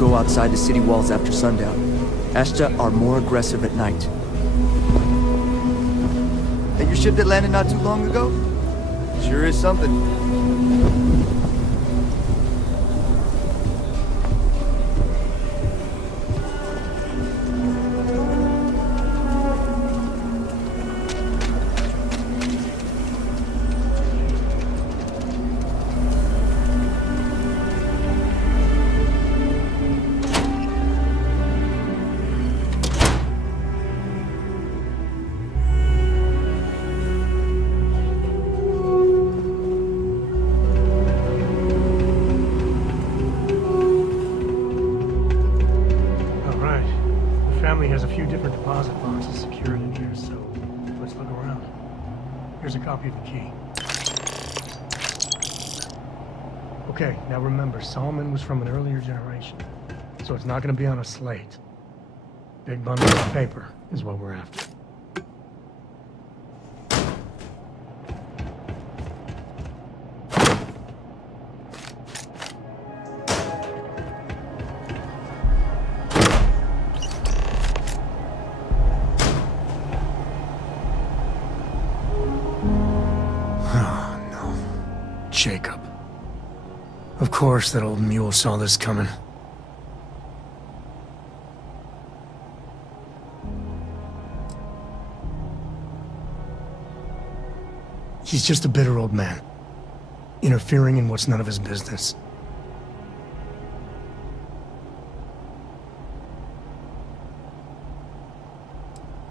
go outside the city walls after sundown. Ashta are more aggressive at night. And your ship that landed not too long ago? Sure is something. Has a few different deposit boxes secured in here, so let's look around. Here's a copy of the key. Okay, now remember, Solomon was from an earlier generation, so it's not going to be on a slate. Big bundle of paper is what we're after. Jacob. Of course that old mule saw this coming. He's just a bitter old man, interfering in what's none of his business.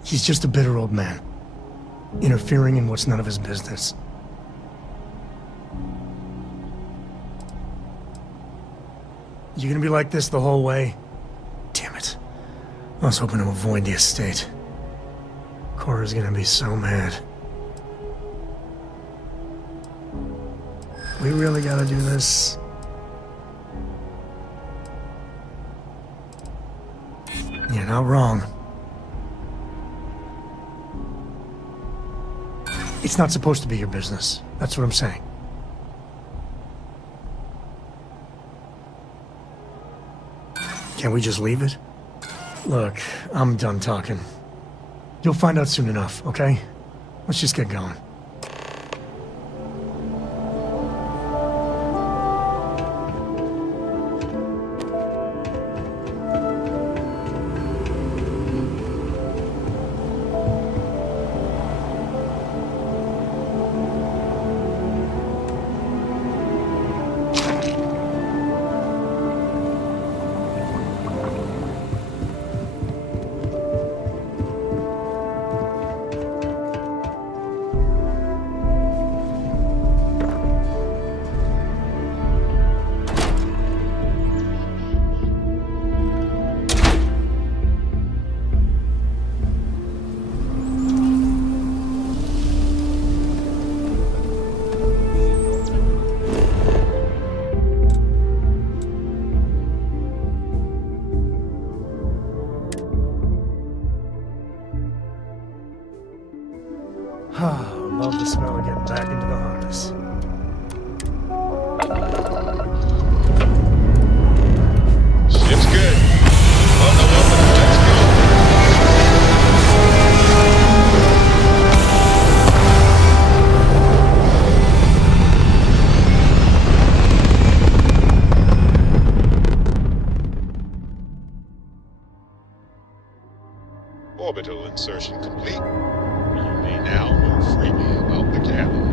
He's just a bitter old man, interfering in what's none of his business. You gonna be like this the whole way? Damn it. I was hoping to avoid the estate. Cora's gonna be so mad. We really gotta do this? You're not wrong. It's not supposed to be your business. That's what I'm saying. Can't we just leave it? Look, I'm done talking. You'll find out soon enough, okay? Let's just get going. Love the smell of getting back into the harness. Ship's good. Let's go. Orbital insertion complete. You may now move freely about the cabin.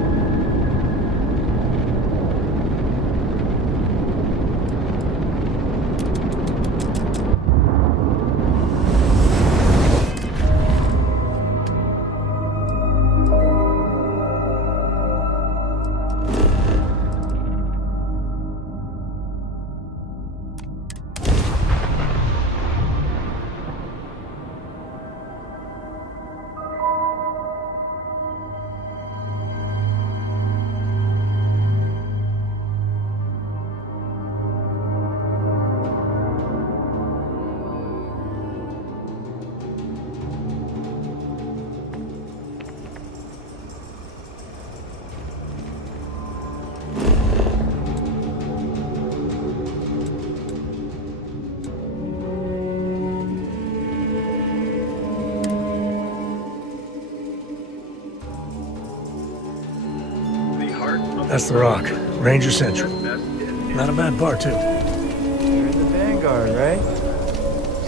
That's the Rock. Ranger Central. Not a bad bar, too. You're in the Vanguard, right?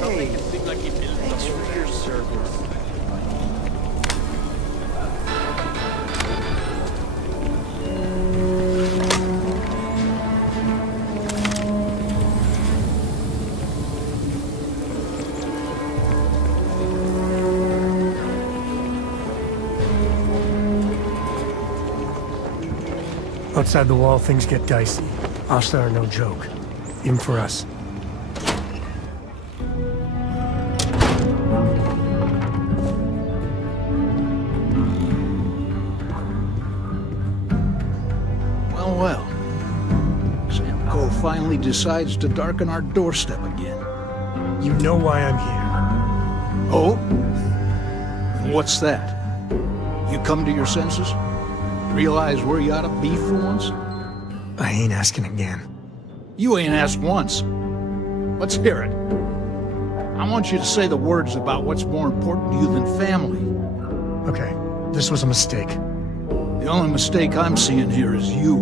Hey, thanks for your service. Outside the wall, things get dicey. Hostile are no joke. Even for us. Well, well. Sam Cole finally decides to darken our doorstep again. You know why I'm here. Oh? And what's that? You come to your senses? Realize where you ought to be for once? I ain't asking again. You ain't asked once. Let's hear it. I want you to say the words about what's more important to you than family. Okay, this was a mistake. The only mistake I'm seeing here is you.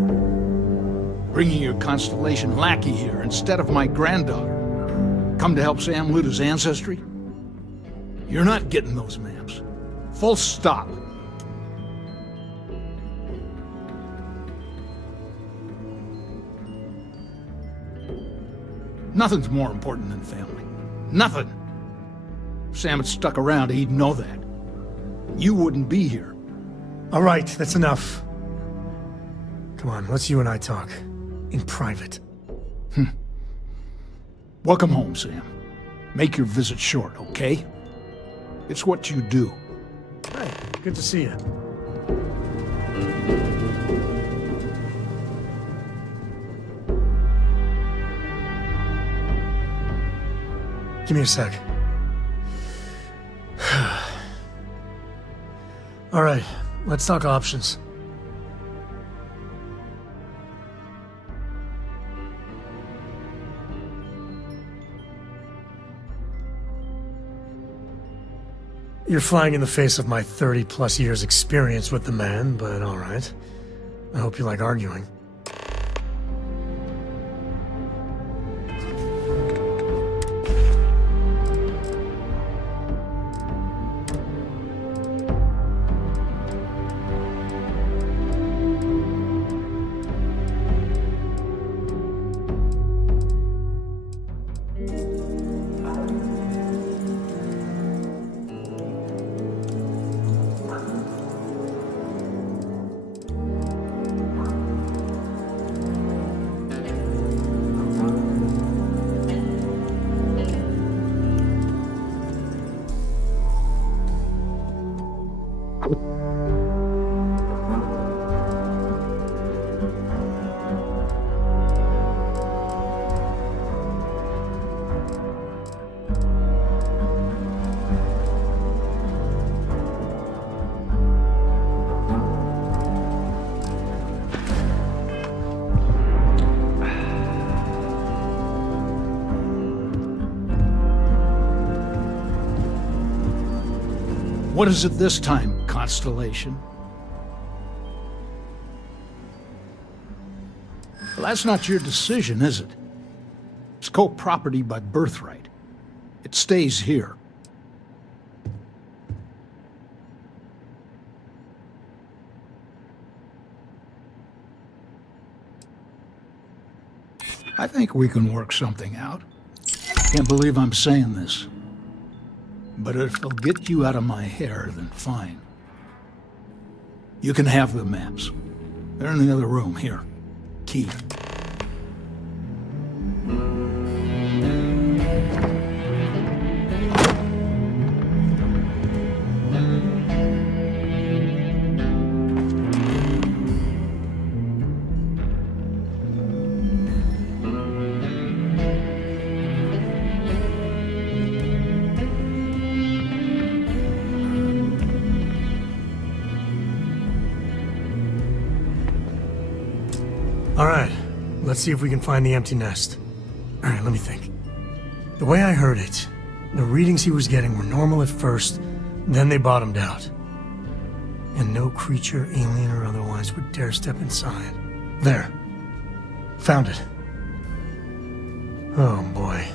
Bringing your Constellation lackey here instead of my granddaughter. Come to help Sam loot his ancestry? You're not getting those maps. Full stop. Nothing's more important than family. Nothing. If Sam had stuck around, he'd know that. You wouldn't be here. All right, that's enough. Come on, let's you and I talk. In private. Welcome home, Sam. Make your visit short, okay? It's what you do. Hey, good to see you. Give me a sec. All right, let's talk options. You're flying in the face of my 30-plus years experience with the man, but all right. I hope you like arguing. What is it this time, Constellation? Well, that's not your decision, is it? It's co-property by birthright. It stays here. I think we can work something out. Can't believe I'm saying this. But if it'll get you out of my hair, then fine. You can have the maps. They're in the other room, here. Key. All right, let's see if we can find the empty nest. All right, let me think. The way I heard it, the readings he was getting were normal at first, then they bottomed out. And no creature, alien or otherwise, would dare step inside. There. Found it. Oh boy.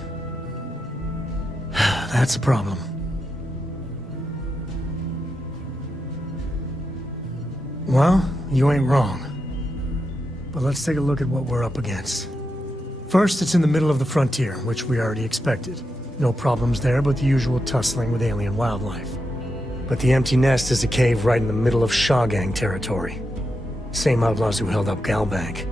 That's a problem. Well, you ain't wrong. But let's take a look at what we're up against. First, it's in the middle of the frontier, which we already expected. No problems there, but the usual tussling with alien wildlife. But the empty nest is a cave right in the middle of Shawgang territory. Same outlaws who held up Galbank.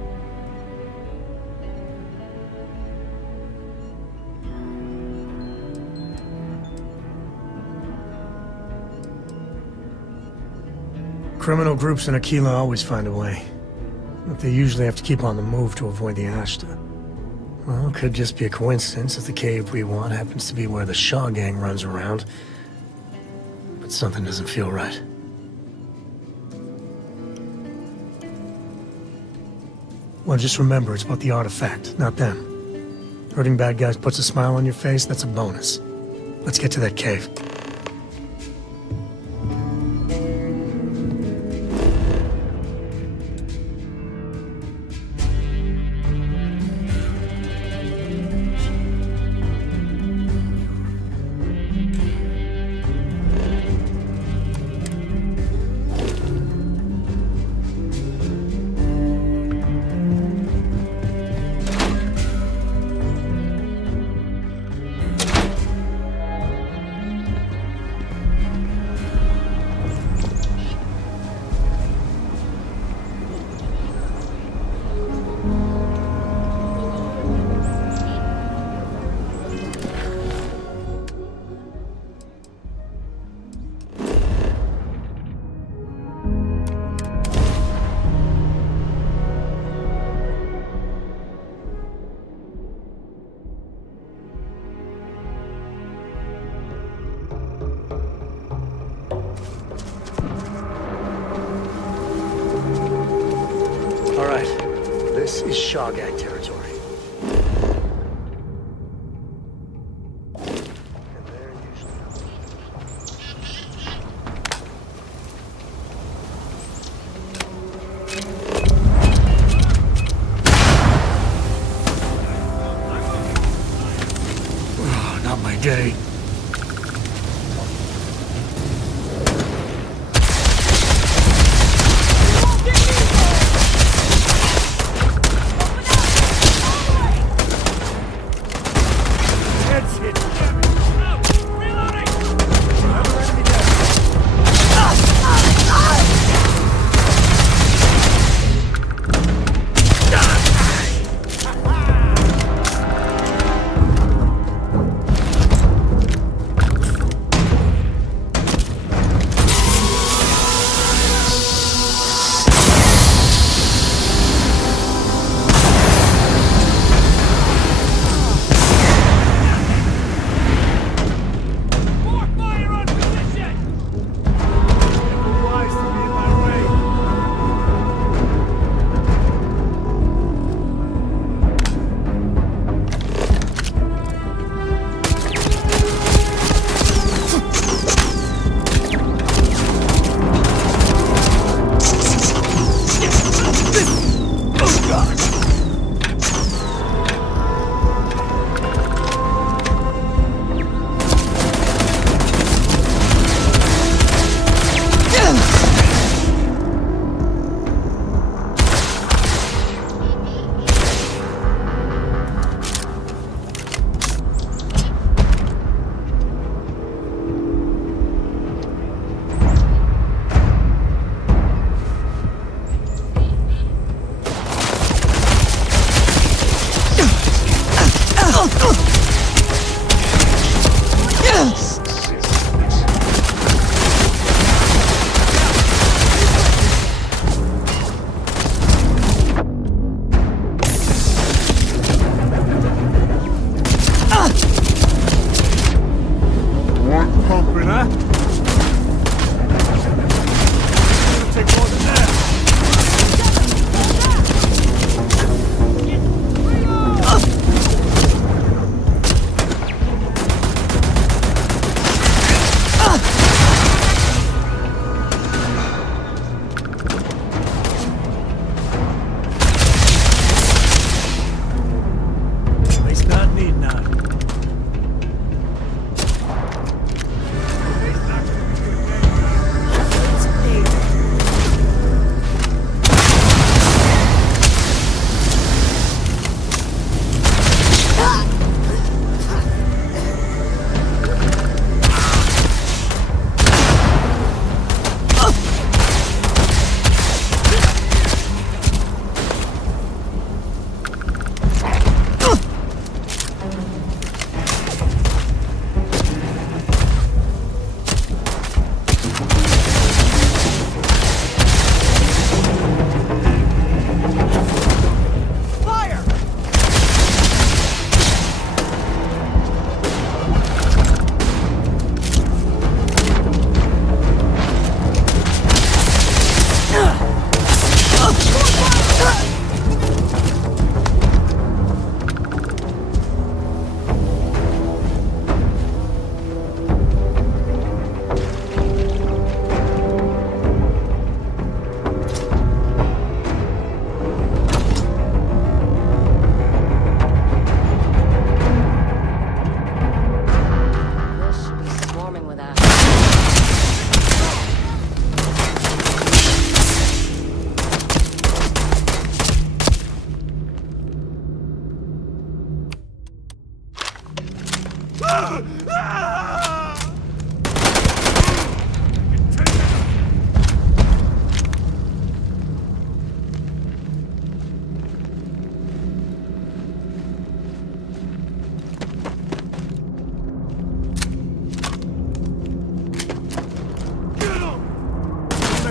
Criminal groups in Aquila always find a way. But they usually have to keep on the move to avoid the Ashta. Well, it could just be a coincidence if the cave we want happens to be where the Shawgang runs around. But something doesn't feel right. Well, just remember, it's about the artifact, not them. Hurting bad guys puts a smile on your face, that's a bonus. Let's get to that cave. This is Shawgang territory. And they're usually... Oh, not my day.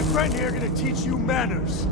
friend here gonna teach you manners.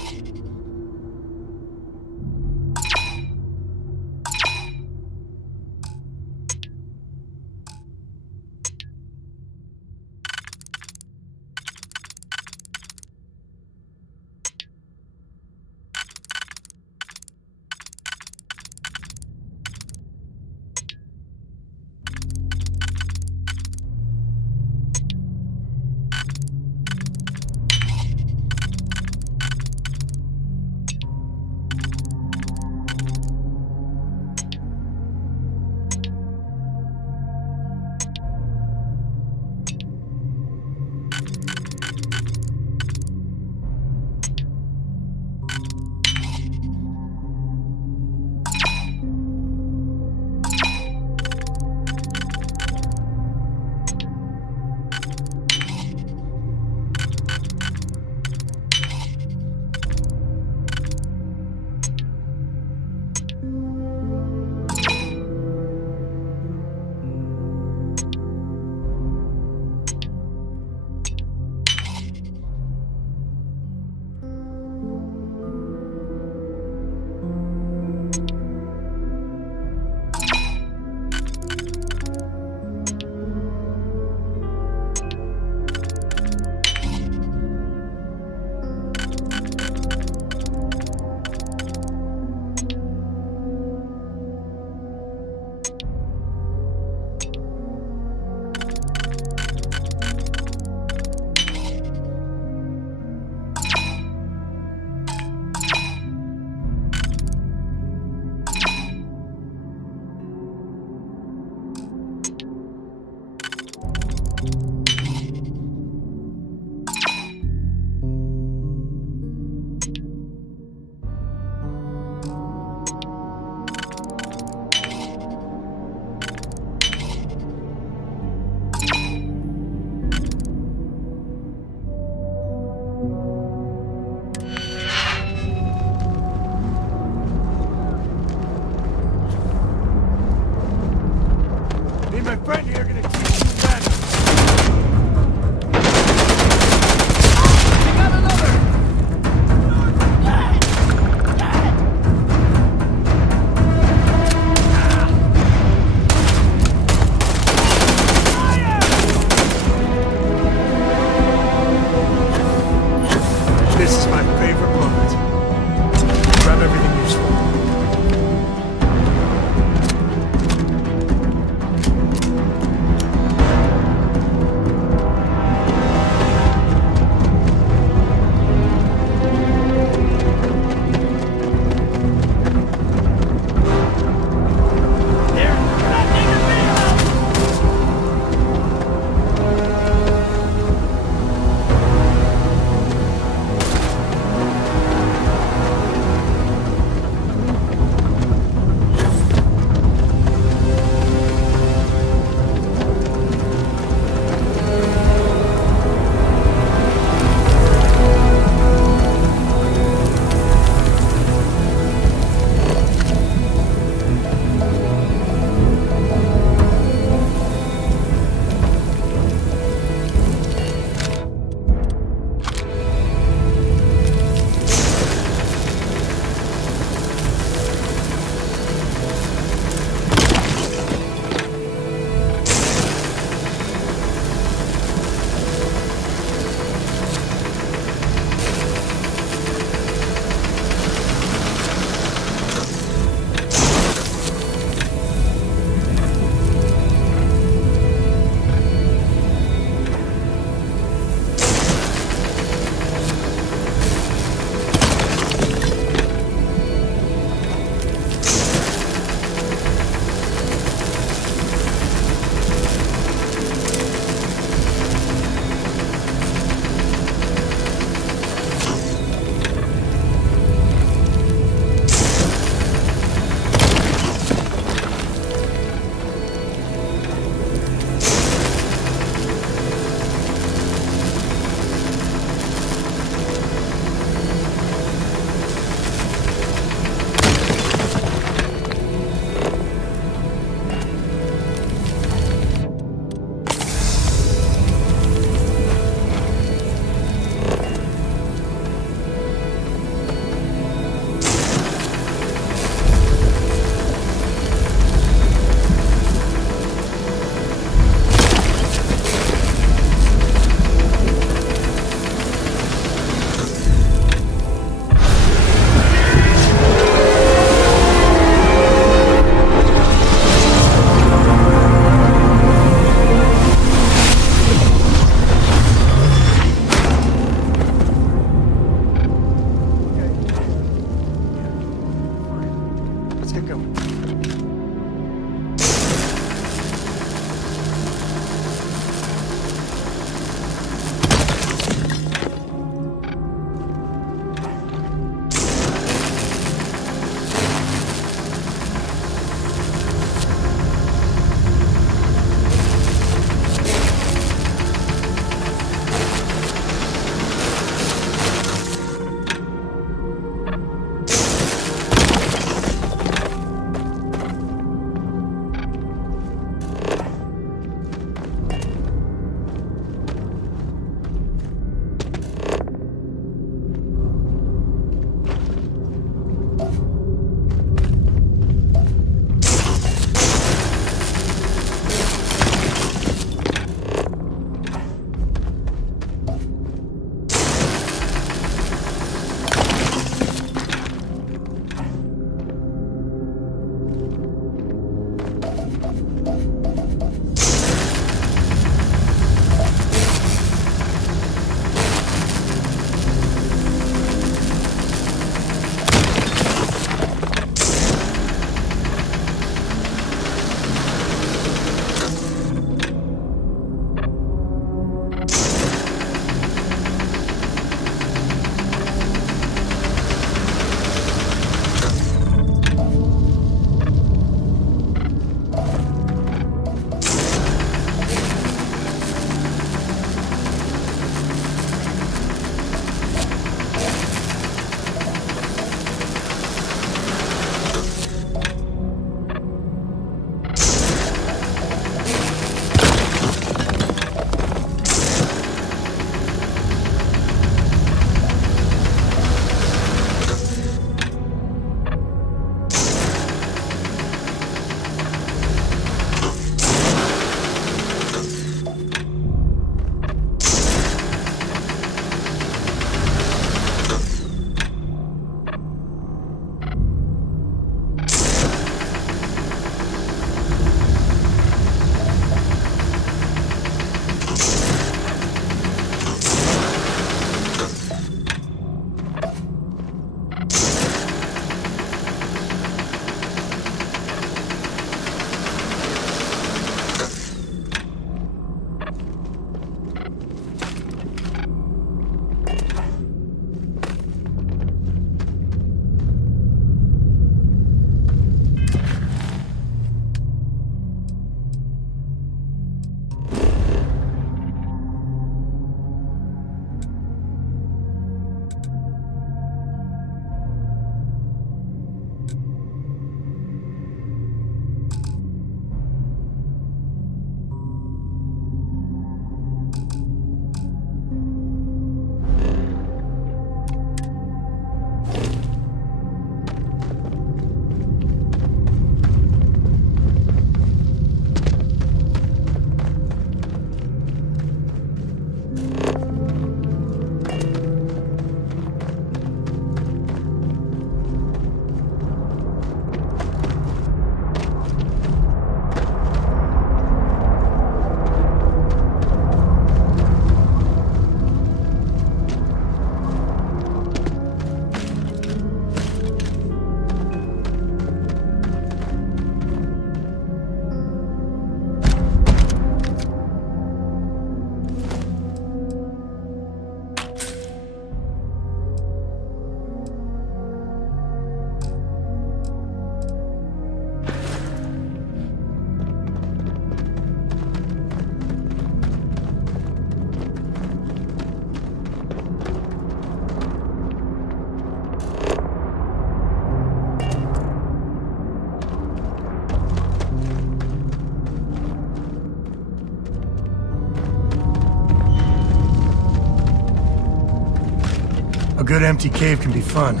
A good empty cave can be fun.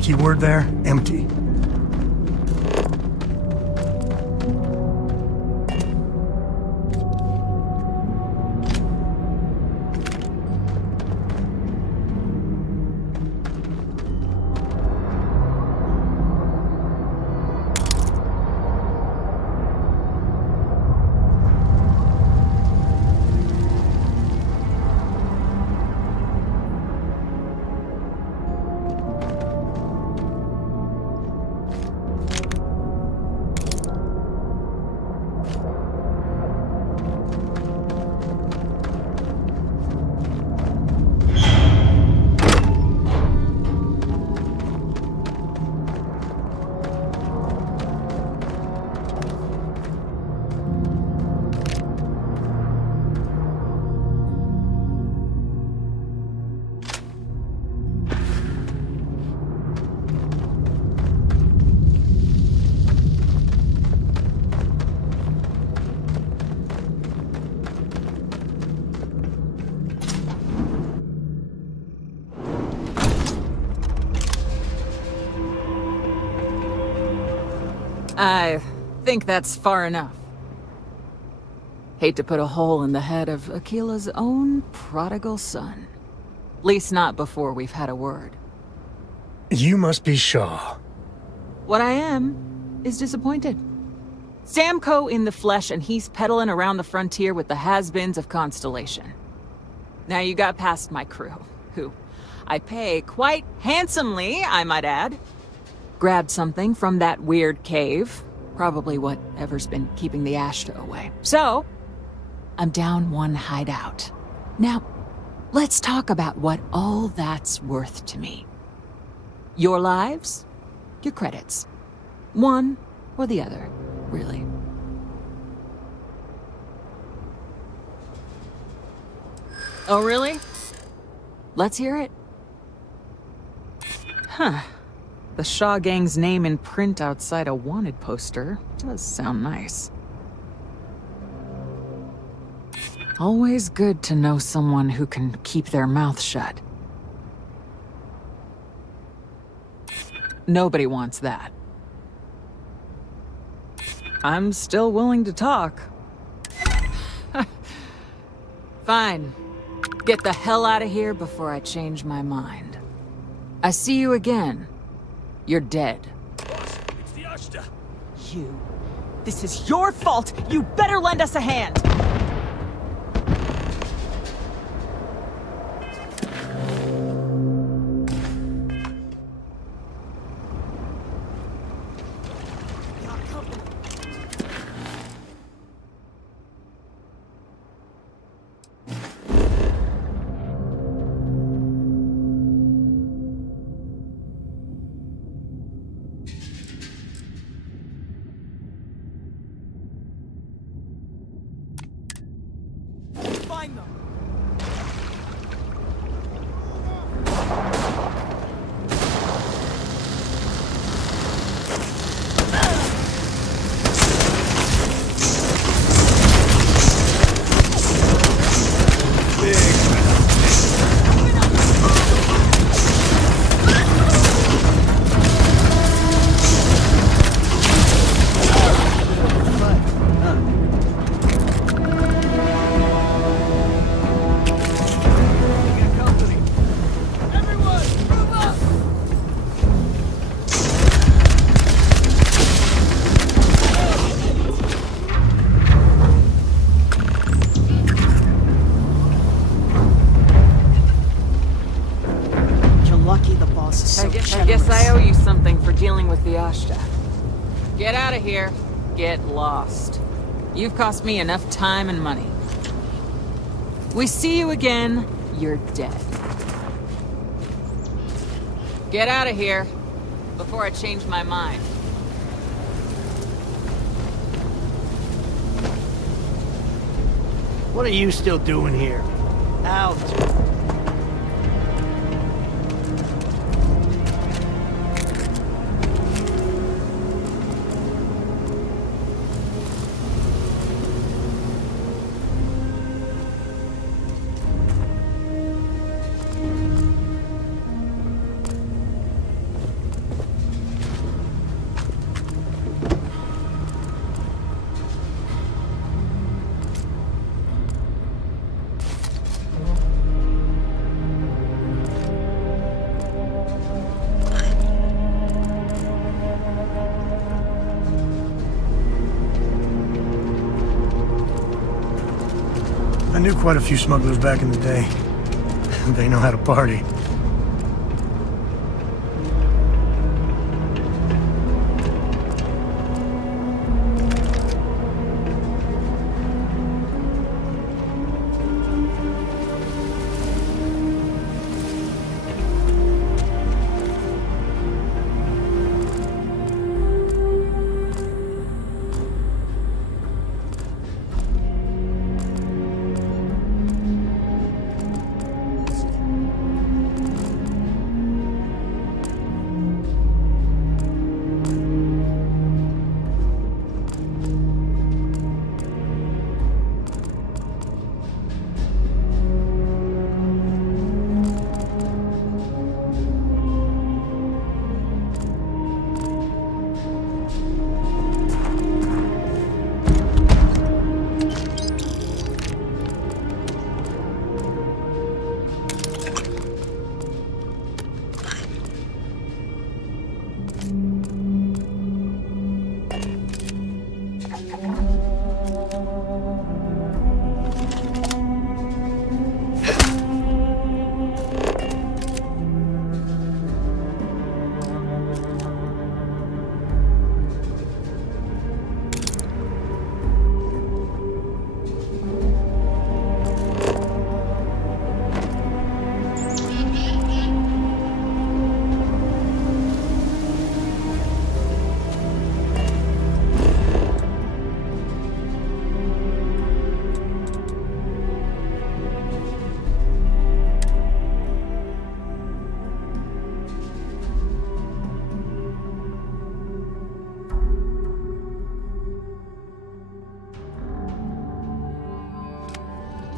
Keyword there, empty. I think that's far enough. Hate to put a hole in the head of Aquila's own prodigal son. Least not before we've had a word. You must be Shaw. What I am is disappointed. Samco in the flesh, and he's peddling around the frontier with the has-beens of Constellation. Now you got past my crew, who I pay quite handsomely, I might add. Grabbed something from that weird cave. Probably whatever's been keeping the Ashta away. So, I'm down one hideout. Now, let's talk about what all that's worth to me. Your lives, your credits. One or the other, really. Oh, really? Let's hear it. Huh. The Shaw Gang's name in print outside a wanted poster does sound nice. Always good to know someone who can keep their mouth shut. Nobody wants that. I'm still willing to talk. Fine. Get the hell out of here before I change my mind. I see you again. You're dead. Boss, it's the Ashta. You. This is your fault! You better lend us a hand! Find them. I guess I owe you something for dealing with the Ashta. Get out of here. Get lost. You've cost me enough time and money. We see you again, you're dead. Get out of here before I change my mind. What are you still doing here? Out. knew quite a few smugglers back in the day. They know how to party.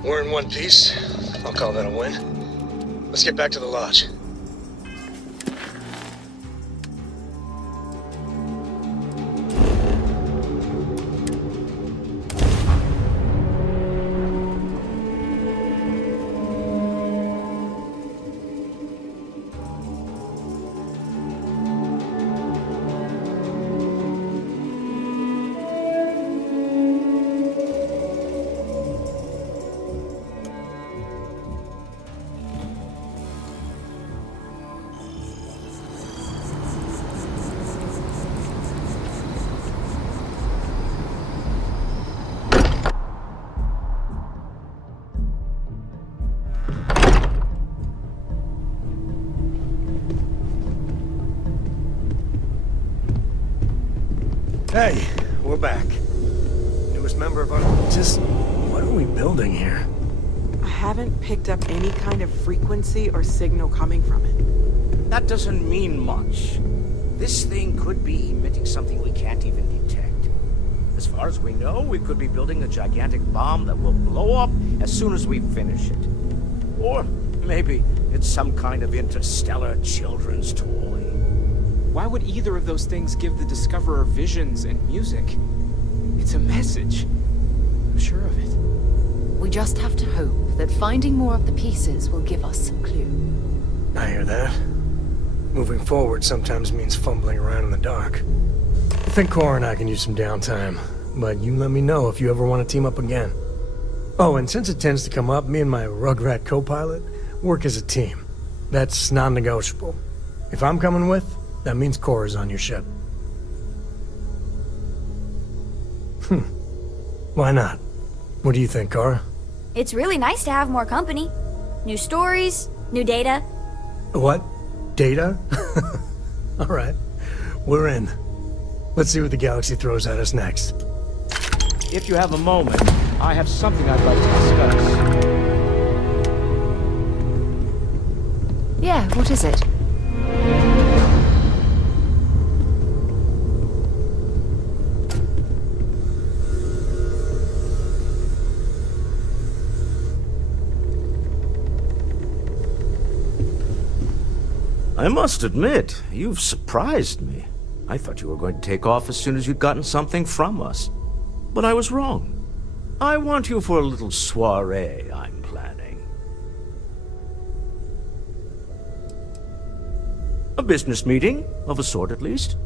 We're in one piece. I'll call that a win. Let's get back to the lodge. Hey, we're back. Newest member of our... Just... what are we building here? I haven't picked up any kind of frequency or signal coming from it. That doesn't mean much. This thing could be emitting something we can't even detect. As far as we know, we could be building a gigantic bomb that will blow up as soon as we finish it. Or maybe it's some kind of interstellar children's toy. Why would either of those things give the Discoverer visions and music? It's a message. I'm sure of it. We just have to hope that finding more of the pieces will give us some clue. I hear that. Moving forward sometimes means fumbling around in the dark. I think Cora and I can use some downtime, but you let me know if you ever want to team up again. Oh, and since it tends to come up, me and my Rugrat co-pilot work as a team. That's non-negotiable. If I'm coming with, that means Cora's on your ship. Why not? What do you think, Cora? It's really nice to have more company. New stories, new data. What? Data? Alright. We're in. Let's see what the galaxy throws at us next. If you have a moment, I have something I'd like to discuss. Yeah, what is it? I must admit, you've surprised me. I thought you were going to take off as soon as you'd gotten something from us. But I was wrong. I want you for a little soiree I'm planning. A business meeting, of a sort at least.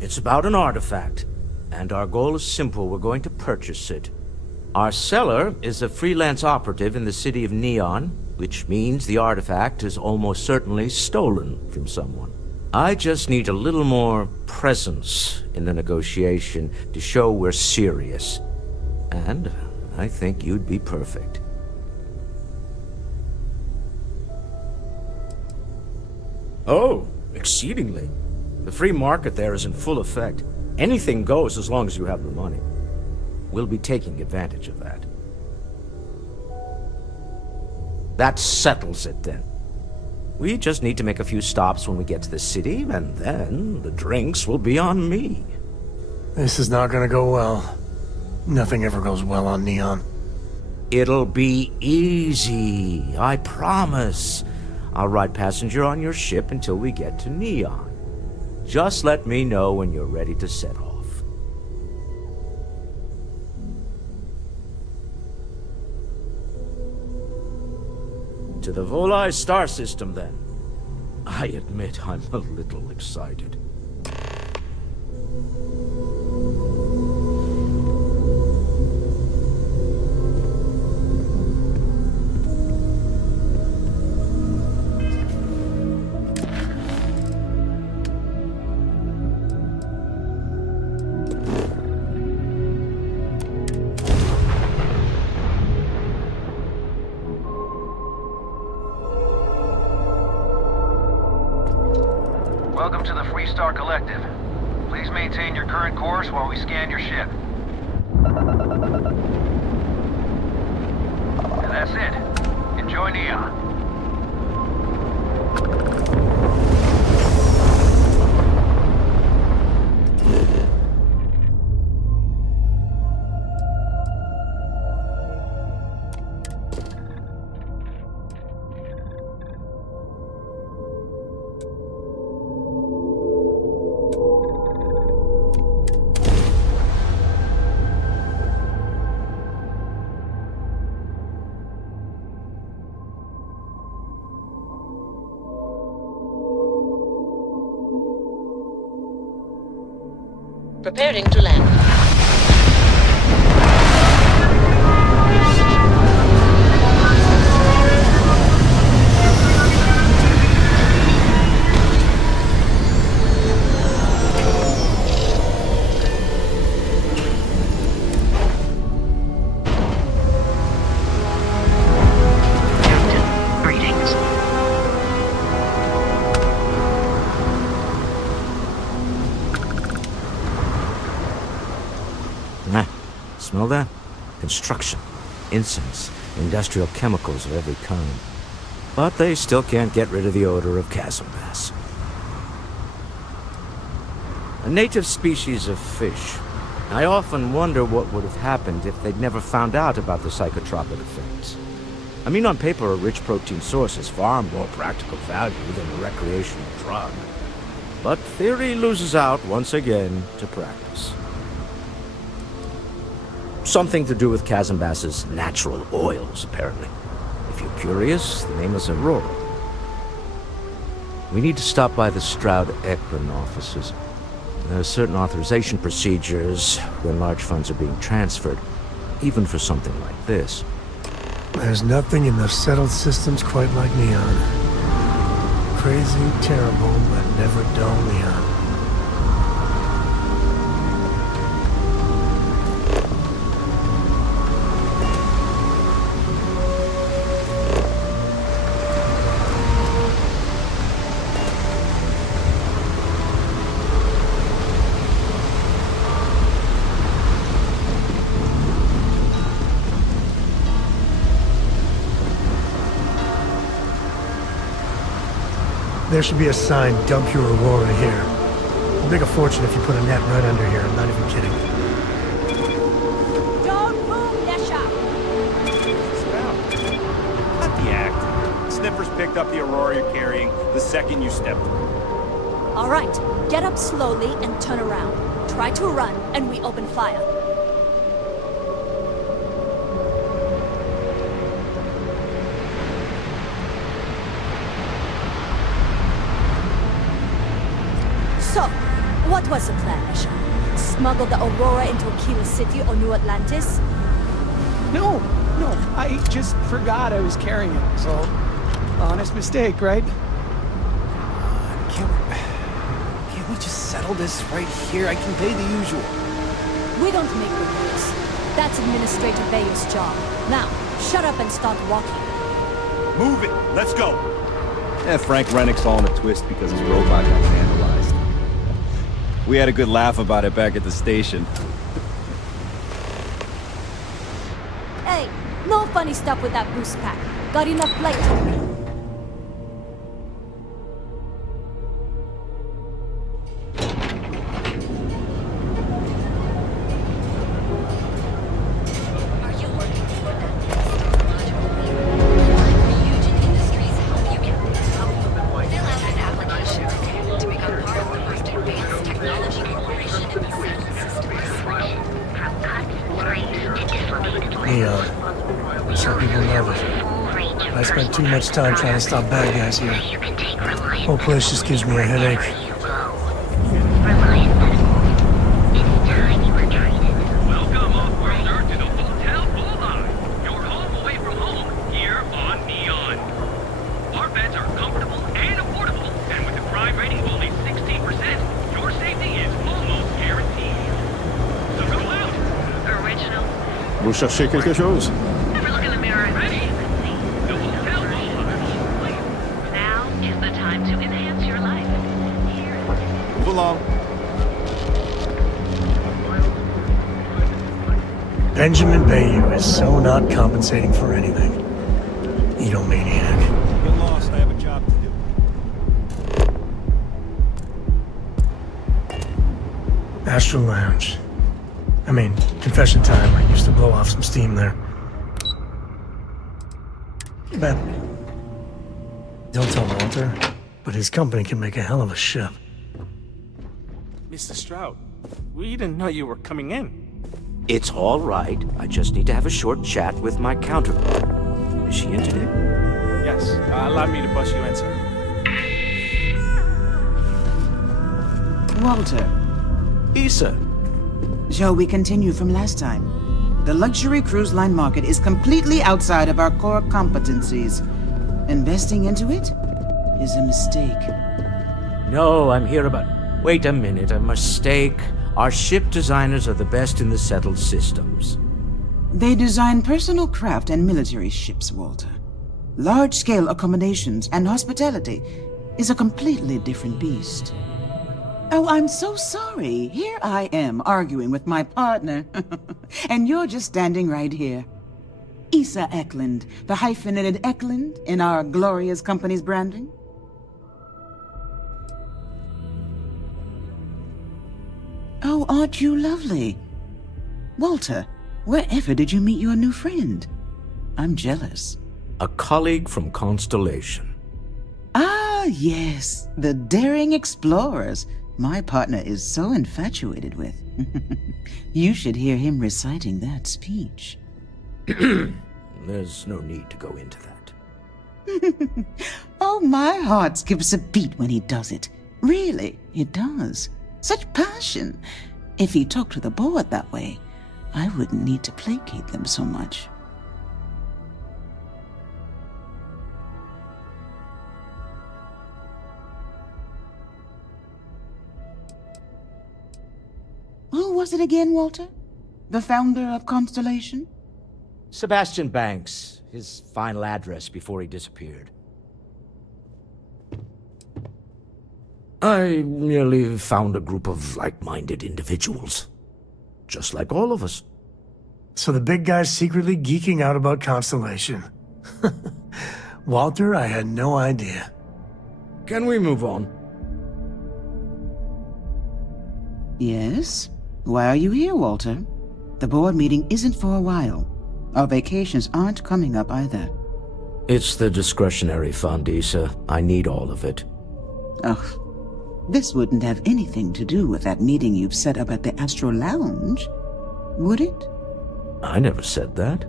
It's about an artifact, and our goal is simple. We're going to purchase it. Our seller is a freelance operative in the city of Neon, which means the artifact is almost certainly stolen from someone. I just need a little more presence in the negotiation to show we're serious. And I think you'd be perfect. Oh, exceedingly. The free market there is in full effect. Anything goes as long as you have the money. We'll be taking advantage of that. That settles it then. We just need to make a few stops when we get to the city, and then the drinks will be on me. This is not gonna go well. Nothing ever goes well on Neon. It'll be easy, I promise. I'll ride passenger on your ship until we get to Neon. Just let me know when you're ready to set off. To the Volai star system, then. I admit I'm a little excited. Welcome to the Freestar Collective. Please maintain your current course while we scan your ship. And that's it. Enjoy Neon. Preparing to land. Smell that? Construction, incense, industrial chemicals of every kind. But they still can't get rid of the odor of chasm bass. A native species of fish. I often wonder what would have happened if they'd never found out about the psychotropic effects. I mean, on paper, a rich protein source has far more practical value than a recreational drug. But theory loses out once again to practice. Something to do with chasm bass's natural oils, apparently. If you're curious, the name is Aurora. We need to stop by the Stroud-Ekron offices. There are certain authorization procedures when large funds are being transferred, even for something like this. There's nothing in the settled systems quite like Neon. Crazy, terrible, but never dull Neon. There should be a sign, dump your Aurora here. You'll make a fortune if you put a net right under here, I'm not even kidding. Don't move, Nesha! Cut the act. Sniffers picked up the Aurora you're carrying the second you stepped through. All right, get up slowly and turn around. Try to run, and we open fire. So, what was the plan, Nesha? Smuggle the Aurora into Aquila City or New Atlantis? No, I just forgot I was carrying it, so honest mistake, right? Can't we just settle this right here? I can pay the usual. We don't make the rules. That's Administrator Bayer's job. Now, shut up and start walking. Move it! Let's go! Yeah, Frank Rennick's all in a twist because his robot got vandalized. We had a good laugh about it back at the station. Hey, no funny stuff with that boost pack. Got enough flight time. Some people love it. I spent too much time trying to stop bad guys here. Whole place just gives me a headache. Welcome, off-worlder, to the Hotel Bullseye. Your home away from home, here on Neon. Our beds are comfortable and affordable, and with a crime rating of only 16%, your safety is almost guaranteed. So go out. Original. Vous cherchez quelque chose? Never look in the mirror and ready. The Hotel Bullseye. Now is the time to enhance your life. Move along. Benjamin Bayou is so not compensating for anything. Edomaniac. Get lost, I have a job to do. Astral Lounge. I mean, confession time. I used to blow off some steam there. But don't tell Walter, but his company can make a hell of a ship. Mr. Stroud, we didn't know you were coming in. It's all right. I just need to have a short chat with my counterpart. Is she in today? Yes, allow me to bust you in, sir. Walter. Issa. Shall we continue from last time? The luxury cruise line market is completely outside of our core competencies. Investing into it is a mistake. No, I'm here about... Wait a minute, a mistake. Our ship designers are the best in the settled systems. They design personal craft and military ships, Walter. Large-scale accommodations and hospitality is a completely different beast. Oh, I'm so sorry. Here I am arguing with my partner. And you're just standing right here. Issa Eklund, the hyphenated Eklund in our glorious company's branding. Oh, aren't you lovely? Walter, wherever did you meet your new friend? I'm jealous. A colleague from Constellation. Ah, yes, the daring explorers my partner is so infatuated with. You should hear him reciting that speech. There's no need to go into that. Oh, my heart skips a beat when he does it. Really, it does. Such passion. If he talked to the board that way, I wouldn't need to placate them so much. Who was it again, Walter? The founder of Constellation? Sebastian Banks, his final address before he disappeared. I merely found a group of like-minded individuals. Just like all of us. So the big guy's secretly geeking out about Constellation. Walter, I had no idea. Can we move on? Yes? Why are you here, Walter? The board meeting isn't for a while. Our vacations aren't coming up either. It's the discretionary fund, Issa. I need all of it. Ugh. This wouldn't have anything to do with that meeting you've set up at the Astral Lounge, would it? I never said that.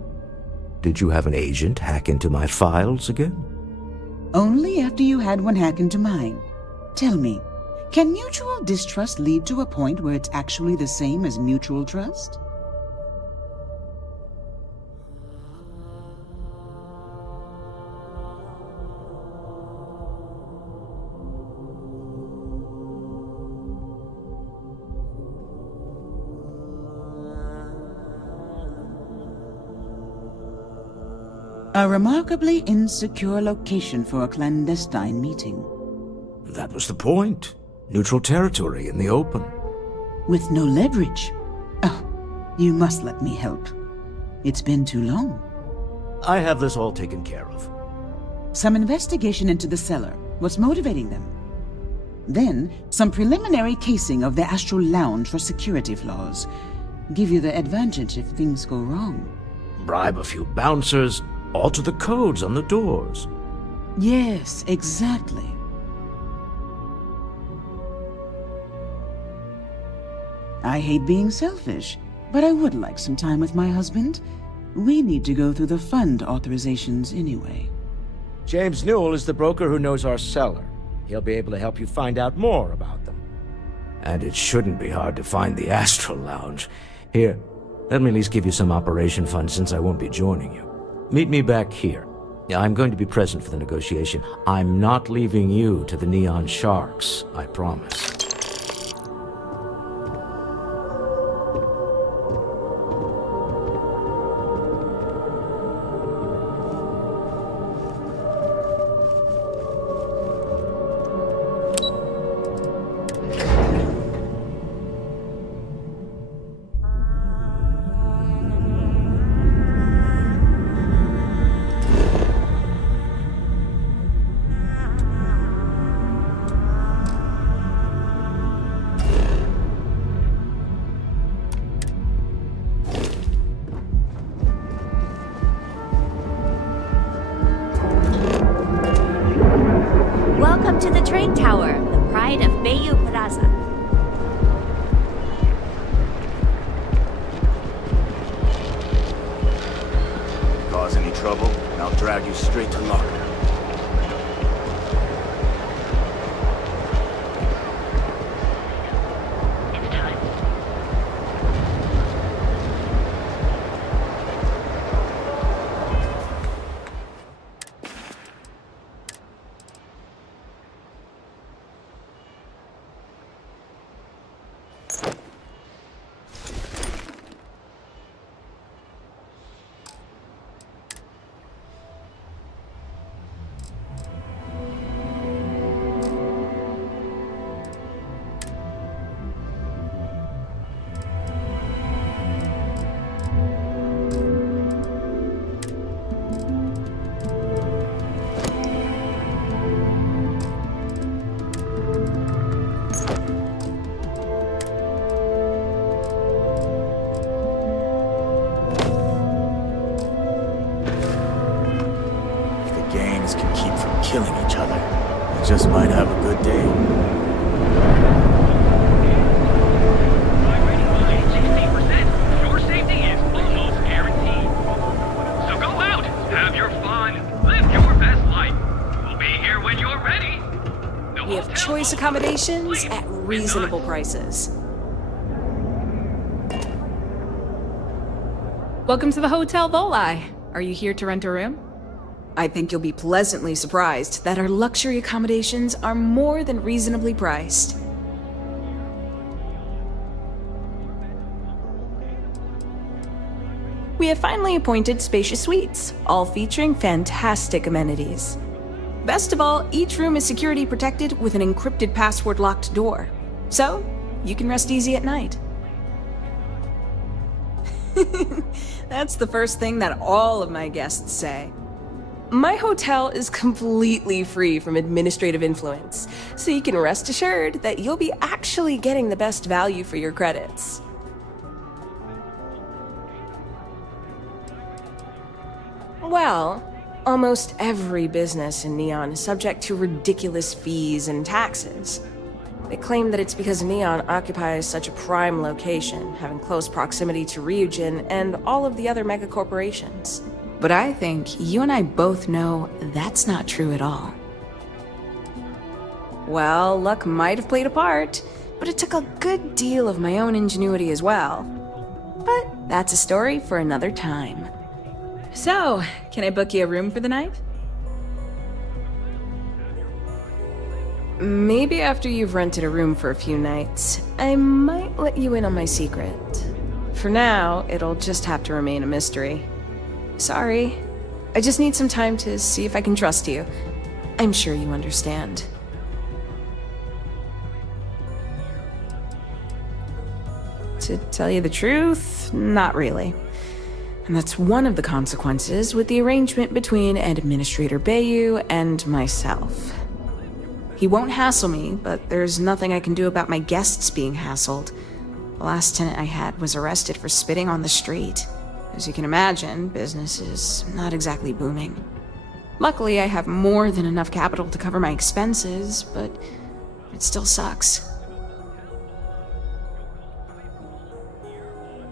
Did you have an agent hack into my files again? Only after you had one hack into mine. Tell me, can mutual distrust lead to a point where it's actually the same as mutual trust? A remarkably insecure location for a clandestine meeting. That was the point. Neutral territory in the open. With no leverage. Oh, you must let me help. It's been too long. I have this all taken care of. Some investigation into the cellar. What's motivating them? Then, some preliminary casing of the Astral Lounge for security flaws. Give you the advantage if things go wrong. Bribe a few bouncers, alter the codes on the doors. Yes, exactly. I hate being selfish, but I would like some time with my husband. We need to go through the fund authorizations anyway. James Newell is the broker who knows our cellar. He'll be able to help you find out more about them. And it shouldn't be hard to find the Astral Lounge. Here, let me at least give you some operation funds since I won't be joining you. Meet me back here. I'm going to be present for the negotiation. I'm not leaving you to the Neon Sharks, I promise. Welcome to the trade tower, the pride of Bayou Plaza. Cause any trouble, and I'll drag you straight to locker. Killing each other. We just might have a good day. Your safety is almost guaranteed. So go out, have your fun, live your best life. We'll be here when you're ready. We have choice accommodations at reasonable prices. Welcome to the Hotel Volai. Are you here to rent a room? I think you'll be pleasantly surprised that our luxury accommodations are more than reasonably priced. We have finally appointed spacious suites, all featuring fantastic amenities. Best of all, each room is security protected with an encrypted password-locked door. So, you can rest easy at night. That's the first thing that all of my guests say. My hotel is completely free from administrative influence, so you can rest assured that you'll be actually getting the best value for your credits. Well, almost every business in Neon is subject to ridiculous fees and taxes. They claim that it's because Neon occupies such a prime location, having close proximity to Ryujin and all of the other megacorporations. But I think you and I both know that's not true at all. Well, luck might have played a part, but it took a good deal of my own ingenuity as well. But that's a story for another time. So, can I book you a room for the night? Maybe after you've rented a room for a few nights, I might let you in on my secret. For now, it'll just have to remain a mystery. Sorry. I just need some time to see if I can trust you. I'm sure you understand. To tell you the truth, not really. And that's one of the consequences with the arrangement between Administrator Bayou and myself. He won't hassle me, but there's nothing I can do about my guests being hassled. The last tenant I had was arrested for spitting on the street. As you can imagine, business is not exactly booming. Luckily, I have more than enough capital to cover my expenses, but it still sucks.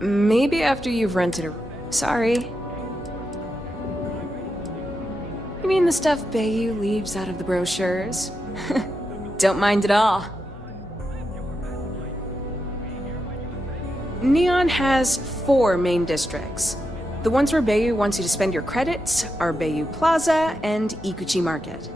Maybe after you've rented a... Sorry. You mean the stuff Bayou leaves out of the brochures? Don't mind at all. Neon has 4 main districts. The ones where Bayou wants you to spend your credits are Bayou Plaza and Ikuchi Market.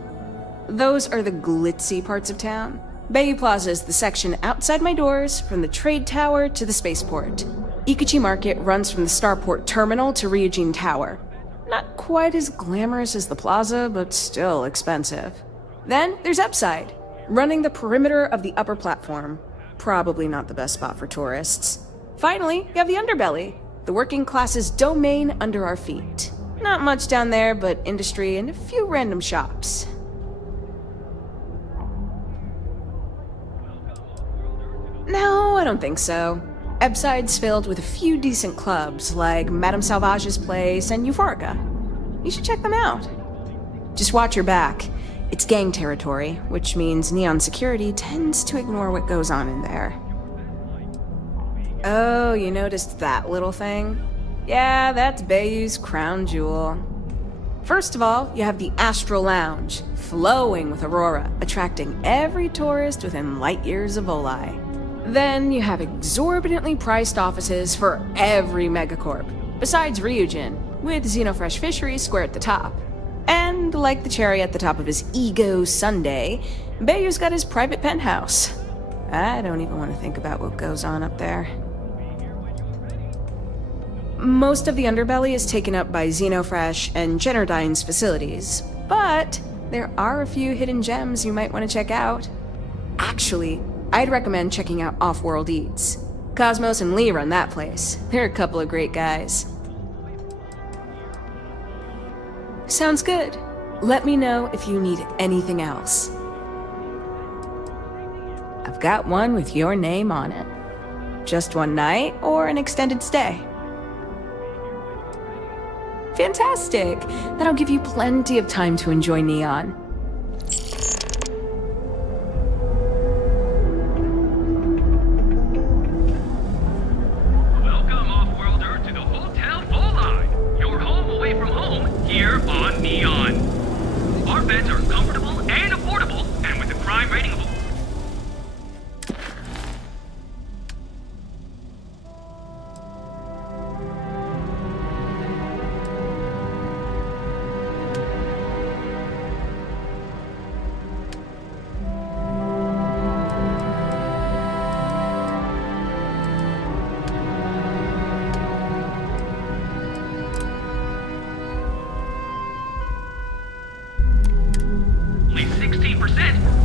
Those are the glitzy parts of town. Bayou Plaza is the section outside my doors, from the trade tower to the spaceport. Ikuchi Market runs from the Starport Terminal to Ryujin Tower. Not quite as glamorous as the plaza, but still expensive. Then there's Upside, running the perimeter of the upper platform. Probably not the best spot for tourists. Finally, you have the Underbelly, the working class's domain under our feet. Not much down there, but industry and a few random shops. No, I don't think so. Upside's filled with a few decent clubs, like Madame Sauvage's Place and Euphorica. You should check them out. Just watch your back. It's gang territory, which means Neon security tends to ignore what goes on in there. Oh, you noticed that little thing? Yeah, that's Bayou's crown jewel. First of all, you have the Astral Lounge, flowing with Aurora, attracting every tourist within light years of Oli. Then you have exorbitantly priced offices for every megacorp, besides Ryujin, with Xenofresh Fisheries square at the top. And like the cherry at the top of his ego sundae, Bayou's got his private penthouse. I don't even want to think about what goes on up there. Most of the underbelly is taken up by Xenofresh and Generdyne's facilities, but there are a few hidden gems you might want to check out. Actually, I'd recommend checking out Off-World Eats. Cosmos and Lee run that place. They're a couple of great guys. Sounds good. Let me know if you need anything else. I've got one with your name on it. Just one night or an extended stay? Fantastic! That'll give you plenty of time to enjoy Neon. Welcome, Off-Worlder, to the Hotel Volai, your home away from home here on Neon. Our beds are comfortable and affordable, and with a crime rating of...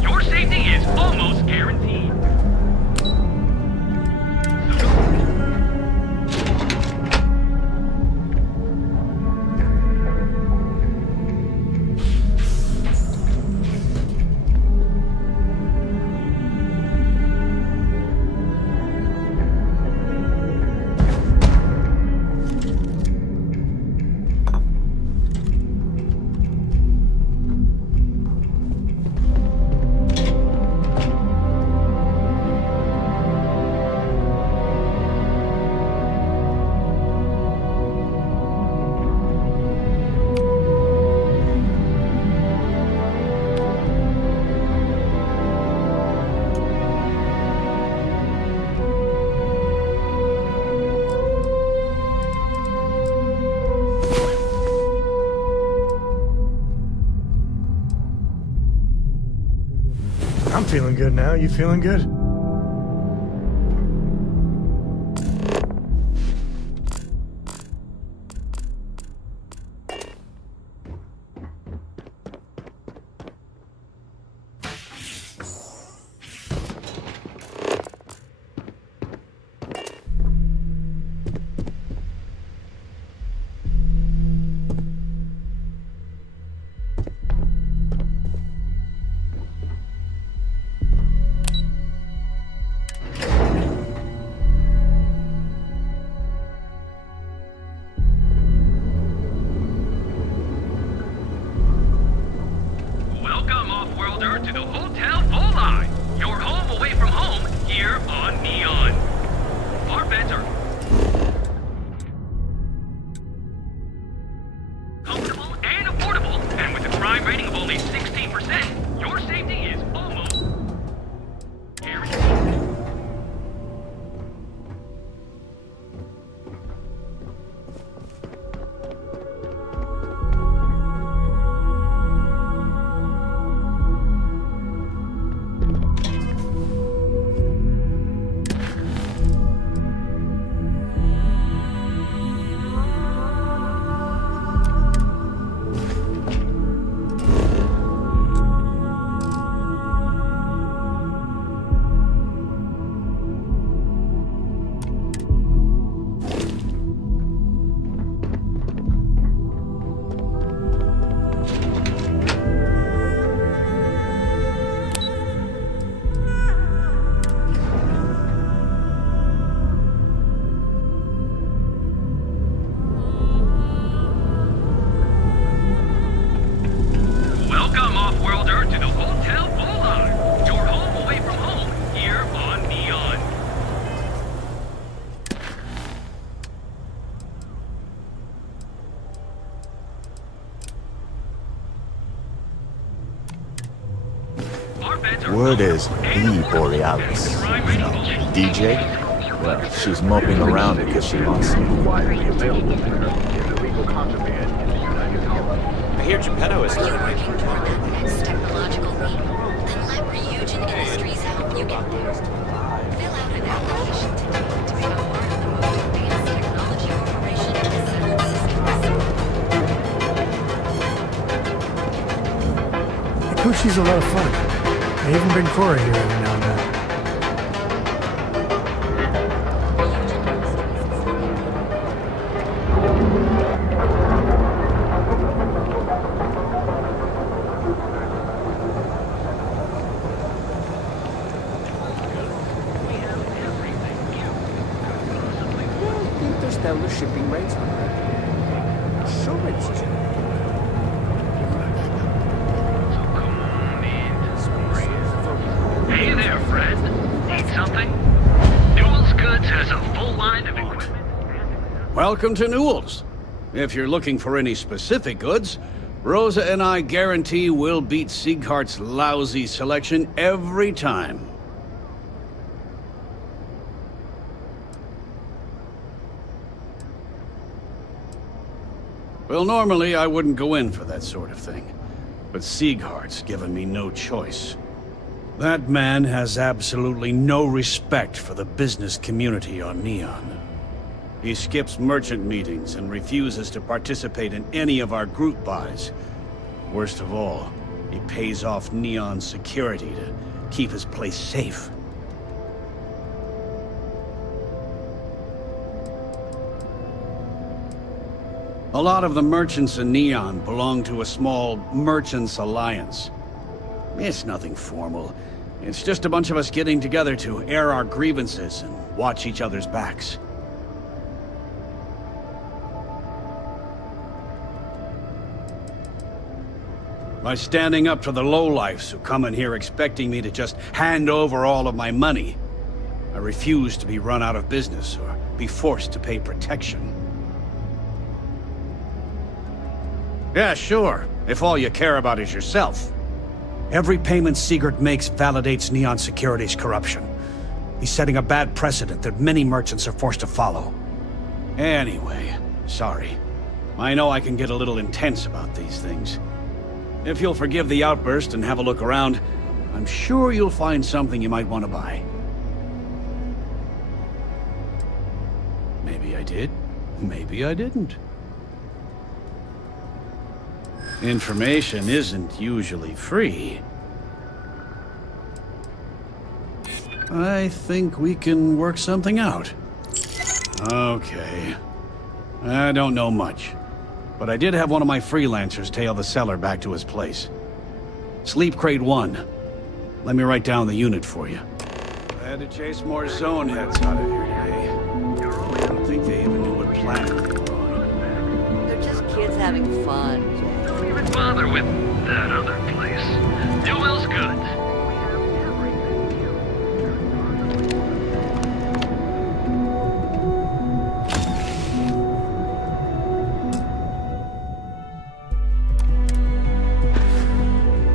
Your safety is almost guaranteed. I'm feeling good now. You feeling good? to the Hotel Volai, your home away from home here on Neon. Our beds are comfortable and affordable, and with a crime rating of only 16%, your safety is almost guaranteed. Welcome, off-worlder, to the Hotel Volai, your home away from home here on Neon. Our beds are Word is the Borealis. DJ? Well, she's moping around because she lost some. I hear Geppetto is You're working toward that next technological leap. Then let Ryujin Industries help you get there. Fill out an application today to become part of the most advanced technology corporation in the Settled Systems. Yakushi's a lot of fun. I even bring Cora here every now and then. the shipping rates on that. Sure it's cheap. Hey there, friend. Need something? Newell's Goods has a full line of equipment. Welcome to Newell's. If you're looking for any specific goods, Rosa and I guarantee we'll beat Sieghart's lousy selection every time. Well, normally I wouldn't go in for that sort of thing, but Sieghart's given me no choice. That man has absolutely no respect for the business community on Neon. He skips merchant meetings and refuses to participate in any of our group buys. Worst of all, he pays off Neon's security to keep his place safe. A lot of the merchants in Neon belong to a small merchants alliance. It's nothing formal. It's just a bunch of us getting together to air our grievances and watch each other's backs. By standing up to the lowlifes who come in here expecting me to just hand over all of my money, I refuse to be run out of business or be forced to pay protection. Yeah, sure, if all you care about is yourself. Every payment Siegert makes validates Neon Security's corruption. He's setting a bad precedent that many merchants are forced to follow. Anyway, sorry. I know I can get a little intense about these things. If you'll forgive the outburst and have a look around, I'm sure you'll find something you might want to buy. Maybe I did, maybe I didn't. Information isn't usually free. I think we can work something out. Okay. I don't know much, but I did have one of my freelancers tail the seller back to his place. Sleep Crate 1. Let me write down the unit for you. I had to chase more zone heads out of here today. I don't think they even knew what planet they were on. They're just kids having fun. Don't even bother with that other place. Duel's good.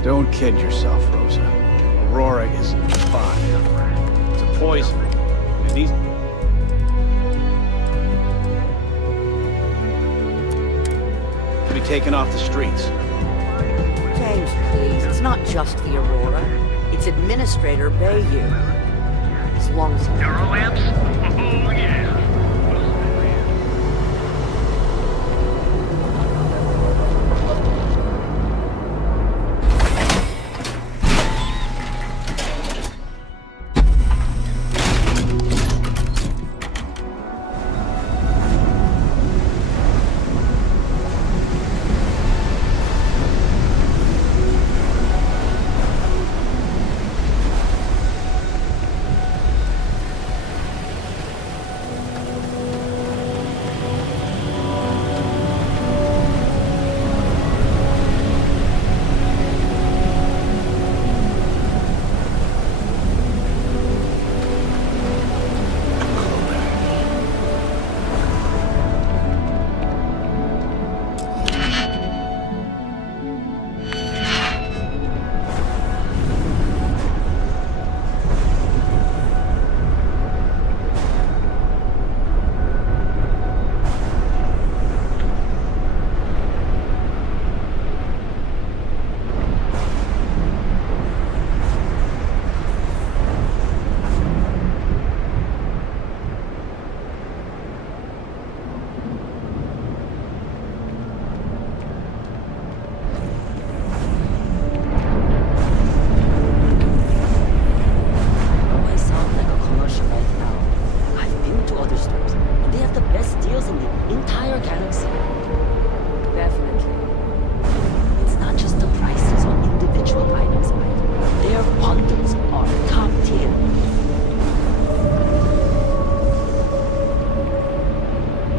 Don't kid yourself, Rosa. Aurora isn't fine. It's a poison. And these... to be taken off the streets. James, please. It's not just the Aurora. It's Administrator Bayou. As long as... Neurolamps? Oh, yeah.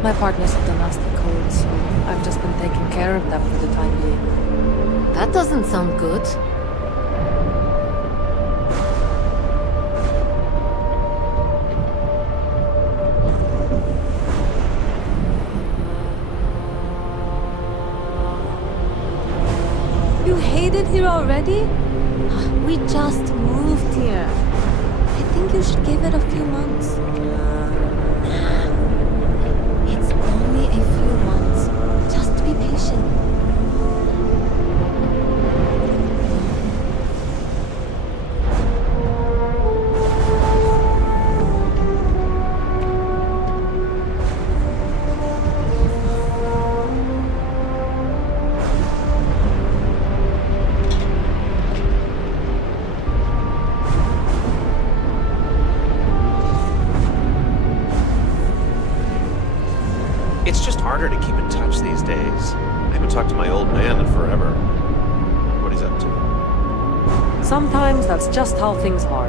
My partner's at the master code, so I've just been taking care of them for the time being. That doesn't sound good. You hate it here already? We just moved here. I think you should give it a few months. It's only a few months. Just be patient. It's just harder to keep in touch these days. I haven't talked to my old man in forever. What he's up to. Sometimes that's just how things are.